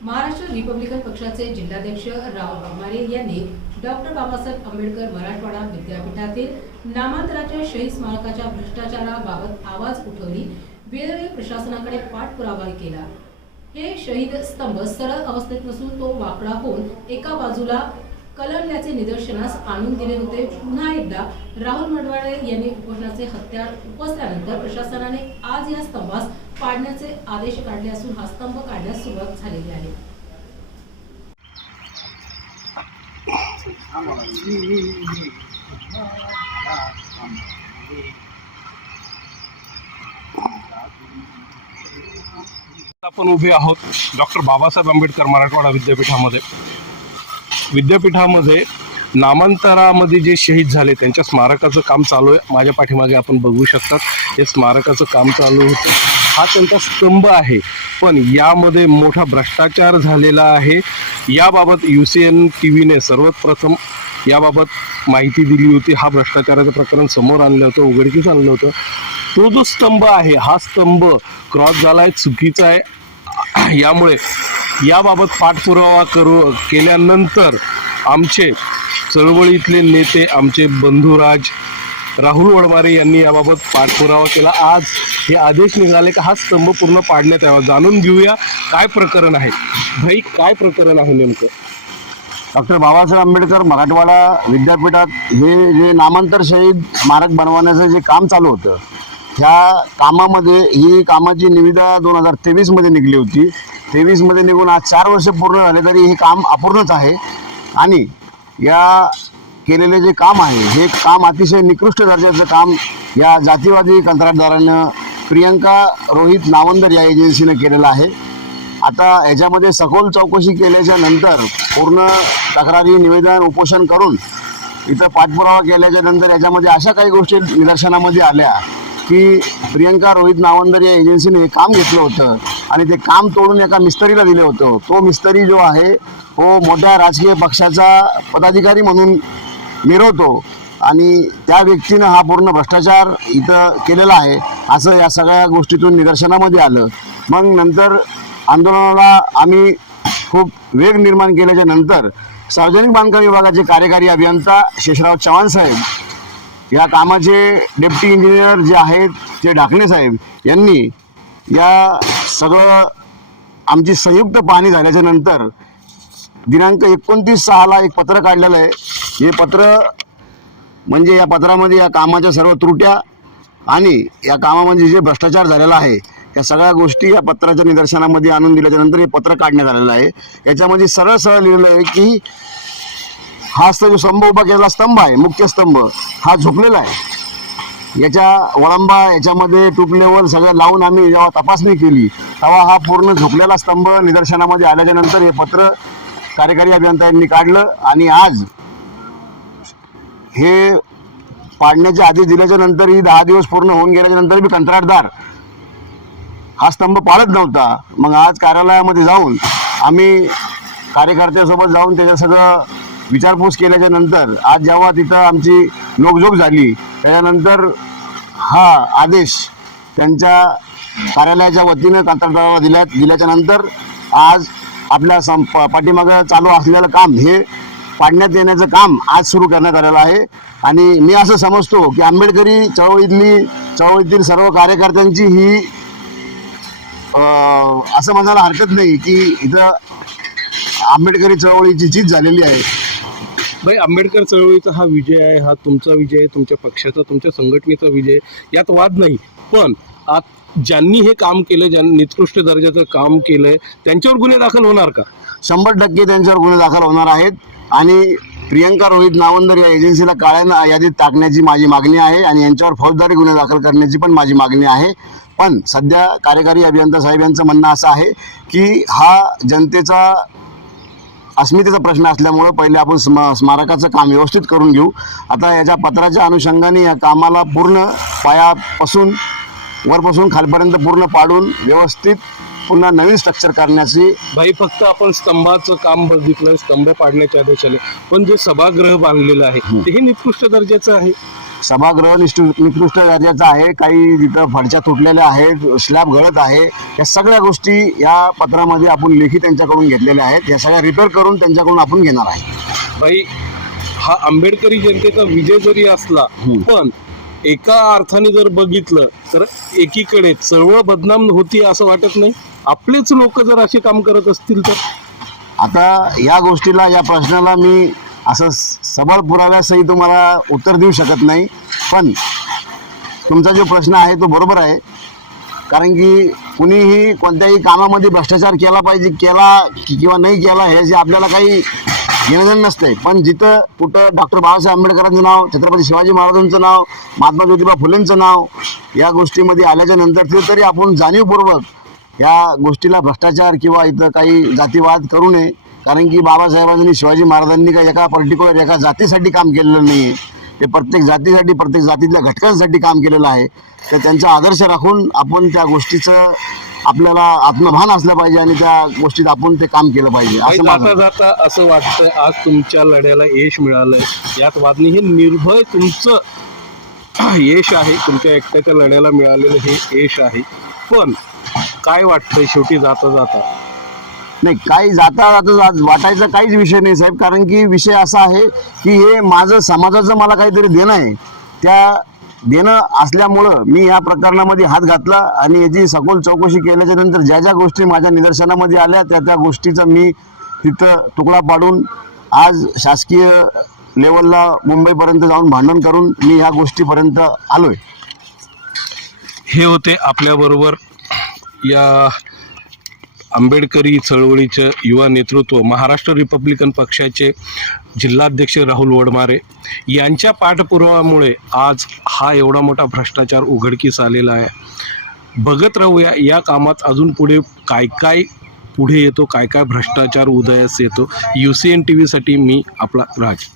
Maharashtra Republican पक्षाचे जिल्हाध्यक्ष राहुल वाघमारे यांनी डॉक्टर बाबासाहेब आंबेडकर मराठवाडा विद्यापीठातील नामांतराच्या शहीद स्मारकाच्या भ्रष्टाचाराबाबत आवाज उठवली, वेळोवेळी प्रशासनाकडे पाठपुरावा केला। हे शहीद स्तंभ सरळ अवस्थेत नसून तो वाकडा होऊन एका बाजूला कलरल्याचे निदर्शनास आणून दिले होते। पुन्हा एकदा राहुल मडवाळे यांनी उपोषणाचे हत्यार उपसल्यानंतर प्रशासनाने आज या स्तंभास पाडण्याचे आदेश काढले असून हा स्तंभ काढण्यास सुरुवात झालेली आहे। आपण उभे आहोत डॉक्टर बाबासाहेब आंबेडकर मराठवाडा विद्यापीठामध्ये नामांतरामध्ये जे शहीद झाले त्यांच्या स्मारकाचं काम चालू आहे। माझ्या पाठीमागे आपण बघू शकतात हे स्मारकाचं काम चालू होतं। हा त्यांचा स्तंभ आहे, पण यामध्ये मोठा भ्रष्टाचार झालेला आहे। याबाबत UCN TVने सर्वप्रथम याबाबत माहिती दिली होती। हा भ्रष्टाचाराचं प्रकरण समोर आणलं होतं, उघडकीस आणलं होतं। तो जो स्तंभ आहे हा स्तंभ क्रॉस झाला आहे, चुकीचा आहे। यामुळे याबाबत पाठपुरावा केल्यानंतर आमचे चळवळीतले नेते आमचे बंधुराज राहुल वडमारे यांनी याबाबत पाठपुरावा केला। आज हे आदेश निघाले की हा स्तंभ पूर्ण पाडण्यात यावा। जाणून घेऊया काय प्रकरण आहे। भाई, काय प्रकरण आहे नेमकं? डॉक्टर बाबासाहेब आंबेडकर मराठवाडा विद्यापीठात हे जे नामांतर शहीद स्मारक बनवण्याचं जे काम चालू होतं, ह्या कामामध्ये ही कामाची निविदा 2023 मध्ये निघली होती। 23 मध्ये निघून आज 4 वर्ष पूर्ण झाले तरी हे काम अपूर्णच आहे। आणि या केलेले जे काम आहे हे काम अतिशय निकृष्ट दर्जाचं काम या जातीवादी कंत्राटदारानं प्रियंका रोहित नावंदर या एजन्सीनं केलेलं आहे। आता याच्यामध्ये सखोल चौकशी केल्याच्या नंतर पूर्ण तक्रारी निवेदन उपोषण करून इथं पाठपुरावा केल्याच्या नंतर याच्यामध्ये अशा काही गोष्टी निदर्शनामध्ये आल्या की प्रियंका रोहित नावंदर या एजन्सीने हे काम घेतलं होतं आणि ते काम तोडून एका मिस्त्रीला दिलं होतं। तो मिस्त्री जो आहे तो मोठ्या राजकीय पक्षाचा पदाधिकारी म्हणून मिरवतो आणि त्या व्यक्तीनं हा पूर्ण भ्रष्टाचार इथं केलेला आहे असं या सगळ्या गोष्टीतून निदर्शनामध्ये आलं। मग नंतर आंदोलनाला आम्ही खूप वेग निर्माण केल्याच्या नंतर सार्वजनिक बांधकाम विभागाचे कार्यकारी अभियंता शेषराव चव्हाण साहेब, या कामाचे डेप्टी इंजिनियर जे आहेत ते ढाकणे साहेब यांनी या सगळं आमची संयुक्त पाहणी झाल्याच्या नंतर दिनांक 29/6 एक पत्र काढलेलं आहे। हे पत्र म्हणजे या पत्रामध्ये या कामाच्या सर्व त्रुट्या आणि या कामामध्ये जे भ्रष्टाचार झालेला आहे या सगळ्या गोष्टी या पत्राच्या निदर्शनामध्ये आणून दिल्याच्या नंतर हे पत्र काढण्यात आलेलं आहे। याच्यामध्ये सरळ सरळ लिहिलं आहे की हा जो स्तंभ उभा केलेला स्तंभ आहे, मुख्य स्तंभ हा झुकलेला आहे। याच्या वळंबा याच्यामध्ये टूप लेवल सगळं लावून आम्ही जेव्हा तपासणी केली तेव्हा हा पूर्ण झुकलेला स्तंभ निदर्शनामध्ये आल्याच्या नंतर हे पत्र कार्यकारी अभियंता यांनी काढलं आणि आज हे पाडण्याचे आदेश दिल्याच्या नंतरही 10 दिवस पूर्ण होऊन गेल्याच्या नंतर बी कंत्राटदार हा स्तंभ पाळत नव्हता। मग आज कार्यालयामध्ये जाऊन आम्ही कार्यकर्त्यासोबत जाऊन त्याचं सगळं विचारपूस केल्याच्या नंतर आज जेव्हा तिथं आमची नोकझोक झाली त्याच्यानंतर हा आदेश त्यांच्या कार्यालयाच्या वतीनं कंत्राटदाराला दिल्याच्या नंतर आज आपल्या पाठीमागं चालू असलेलं काम हे पाडण्यात येण्याचं काम आज सुरू करण्यात आलेलं आहे। आणि मी असं समजतो की आंबेडकरी चळवळीतील सर्व कार्यकर्त्यांची ही असं म्हणायला हरकत नाही की इथं आंबेडकरी चळवळीची जीत झालेली आहे। भाई, आंबेडकर चळवळीचा हा विजय आहे, हा तुमचा विजय आहे, तुमच्या पक्षाचा, तुमच्या संघटनेचा विजय, यात वाद नाही। पण ज्यांनी हे काम केलं, ज्यांनी निकृष्ट दर्जाचं काम केलंय त्यांच्यावर गुन्हे दाखल होणार का? 100% त्यांच्यावर गुन्हे दाखल होणार आहेत आणि प्रियंका रोहित नावंदर या एजन्सीला काळ्या यादीत टाकण्याची माझी मागणी आहे आणि यांच्यावर फौजदारी गुन्हे दाखल करण्याची पण माझी मागणी आहे। पण सध्या कार्यकारी अभियंता साहेब यांचं म्हणणं असं आहे की हा जनतेचा अस्मितेचा प्रश्न असल्यामुळे पहिले आपण स्मारकाचं काम व्यवस्थित करून घेऊ। आता याच्या पत्राच्या अनुषंगाने या कामाला पूर्ण पायापासून वरपासून खालपर्यंत पूर्ण पाडून व्यवस्थित पुन्हा नवीन स्ट्रक्चर करण्याची। भाई, फक्त आपण स्तंभाचं काम बघितलं, स्तंभ पाडण्याचे आदेश आले, पण जे सभागृह बांधलेलं आहे तेही निकृष्ट दर्जाचं आहे। सभागृह निकृष्ट दर्जाचं आहे, काही तिथं फडच्या तुटलेल्या आहेत, स्लॅब गळत आहे. या सगळ्या गोष्टी या पत्रामध्ये आपण लेखी त्यांच्याकडून घेतलेल्या आहेत. या सगळ्या रिपेअर करून त्यांच्याकडून आपण घेणार आहे. भाई, हा आंबेडकरी जनतेचा विजय जरी असला पण एका अर्थाने जर बघितलं तर एकीकडे चळवळ बदनाम होती असं वाटत नाही? आपलेच लोक जर असे काम करत असतील तर? आता या गोष्टीला, या प्रश्नाला मी असं सबळ पुराव्यासही तुम्हाला उत्तर देऊ शकत नाही. पण तुमचा जो प्रश्न आहे तो बरोबर आहे. कारण की कुणीही कोणत्याही कामामध्ये भ्रष्टाचार केला पाहिजे, केला किंवा नाही केला हे जे आपल्याला काही घेणं नसतंय. पण जिथं कुठं डॉक्टर बाबासाहेब आंबेडकरांचं नाव, छत्रपती शिवाजी महाराजांचं नाव, महात्मा ज्योतिबा फुलेंचं नाव या गोष्टीमध्ये आल्याच्या नंतर ते तरी आपण जाणीवपूर्वक या गोष्टीला भ्रष्टाचार किंवा इथं काही जातीवाद करू नये. कारण की बाबासाहेबांनी, शिवाजी महाराजांनी काही एका पर्टिक्युलर एका जातीसाठी काम केलेलं नाही आहे. ते प्रत्येक जातीसाठी, प्रत्येक जातीतल्या घटकांसाठी काम केलेलं आहे. तर त्यांचा आदर्श राखून आपण त्या गोष्टीचं आपल्याला आत्मभान असलं पाहिजे आणि त्या गोष्टीत आपण ते काम केलं पाहिजे असं जाता माझं. जाता असं वाटतं आज तुमच्या लढ्याला यश मिळालंय, यात वादनी हे निर्भय तुमचं यश आहे, तुमच्या एकट्याच्या लढ्याला मिळालेलं हे यश आहे. पण काय वाटतंय शेवटी जाता जाता? नाही, काही जाता वाटायचा काहीच विषय नाही साहेब. कारण की विषय असा आहे की हे माझं समाजाचं मला काहीतरी देणं आहे. त्या देणं असल्यामुळं मी या प्रकरणामध्ये हात घातला आणि याची सखोल चौकशी केल्याच्या नंतर ज्या ज्या गोष्टी माझ्या निदर्शनामध्ये आल्या त्या गोष्टीचा मी तिथं तुकडा पाडून आज शासकीय लेवलला मुंबईपर्यंत जाऊन भांडण करून मी ह्या गोष्टीपर्यंत आलोय. हे होते आपल्याबरोबर या आंबेडकरी चळवळीचं युवा नेतृत्व, महाराष्ट्र रिपब्लिकन पक्षाचे जिल्हाध्यक्ष राहुल वडमारे यांच्या पाठपुराव्यामुळे आज हा एवढा मोठा भ्रष्टाचार उघडकीस आलेला आहे. बघत राहूया या कामात अजून पुढे काय काय पुढे येतो, काय काय भ्रष्टाचार उदयास येतो. UCN TV साठी मी आपला राज.